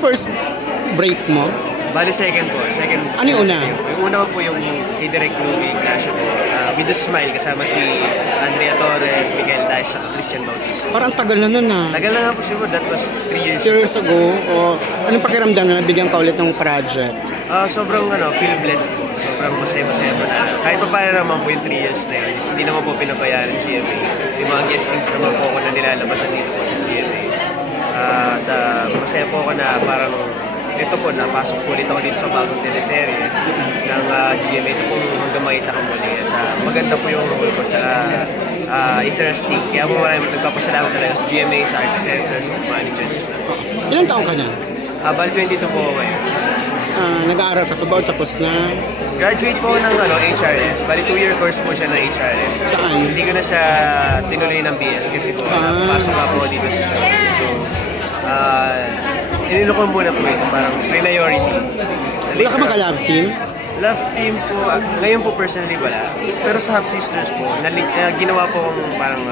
first break mo? Bali second po. Second. Ano yung una? Yung una po yung kay Direct Louie Ignacio po. With a Smile kasama si Andrea Torres, Miguel Diaz, at Christian Bautista. Parang tagal na nun ah. Tagal na nga po siguro. That was 3 years. 2 years ago, o anong pakiramdam na nabigyan ka ulit ng project? Sobrang feel blessed po. Sobrang masaya-masaya po na. Kahit pa paano naman po yung 3 years na yun. Hindi naman po pinabayaran GMA. Yung mga guestings naman po ako na nilalabasan dito po sa GMA. At masaya po ako na parang ito po, napasok po ulit ako dito sa bagong teleserye ng GMA. Ito pong hanggang makita ko muli. At maganda po yung role ko. Tsaka interesting. Kaya po maraming nagpapasalamat talaga sa GMA, sa Art Center, sa managers. Ilan taong ka na? Bali 22 po ako ngayon. Nag-aaral ka pa ba o tapos na? Graduate po ng HRS. Bali 2-year course po siya ng HRM. Saan? Hindi ko na siya tinuloy ng BS kasi po napasok ako dito sa show. So, iniloko muna po ito, parang priority. Wala ka mag-love team? Love team po, ngayon po personally wala. Pero sa Half Sisters po, ginawa po akong parang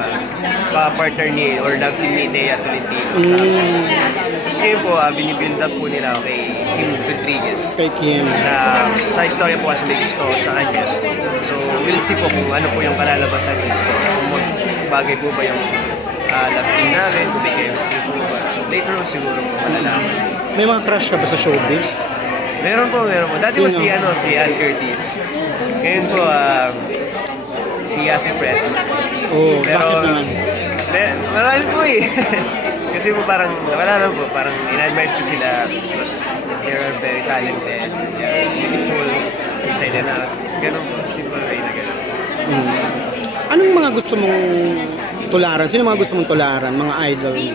partner ni or love team ni Dea Tolentino sa Half Sisters. Kasi ngayon po, binibuild up po nila ako kay Kim Rodriguez. Kay Kim. Sa istorya po kasi may gusto ko sa kanya. So, we'll see po kung ano po yung kalalabasan ng story. Kung bagay po ba yung love team namin, kung may chemistry po ba. So, later on siguro po malalaman. May mga crush ka ba sa showbiz? Meron po. Dati po si Ann Curtis. Ngayon po, si Yasi Presley. Oo, Pero, bakit naman? marami po eh. Kasi po parang, wala lang po, parang in-admire ko sila because they are very talented, they are beautiful, excited na, ganun po, simple way na ganun. Anong mga gusto mong tularan? Sino mga gusto mong tularan? Mga idol mo?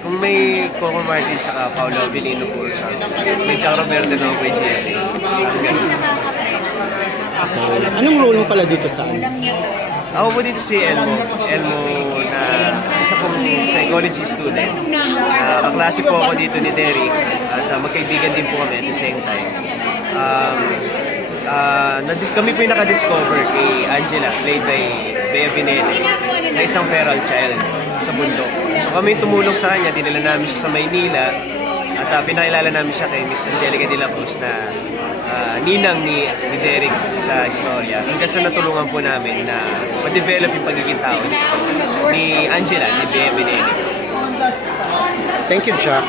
Kung may Coco Martin saka Paolo Abilino po sa may Jack Roberto na po GMA. Anong role mo pala dito sa Ako po dito si Elmo na isa pong psychology student. Kaklase po ako dito ni Derek at magkaibigan din po kami at the same time. Kami po yung nakadiscover kay Angela, played by Bea Binele, na isang feral child sa bundok. So kami tumulong sa kanya, dinala namin siya sa Maynila at pinakilala namin siya kay Miss Angelica de la Cruz na ninang ni Derek sa istorya. Hanggang sa natulungan po namin na ma-develop yung pagiging tao ni Angela, ni Bea Binele. Thank you, Jack.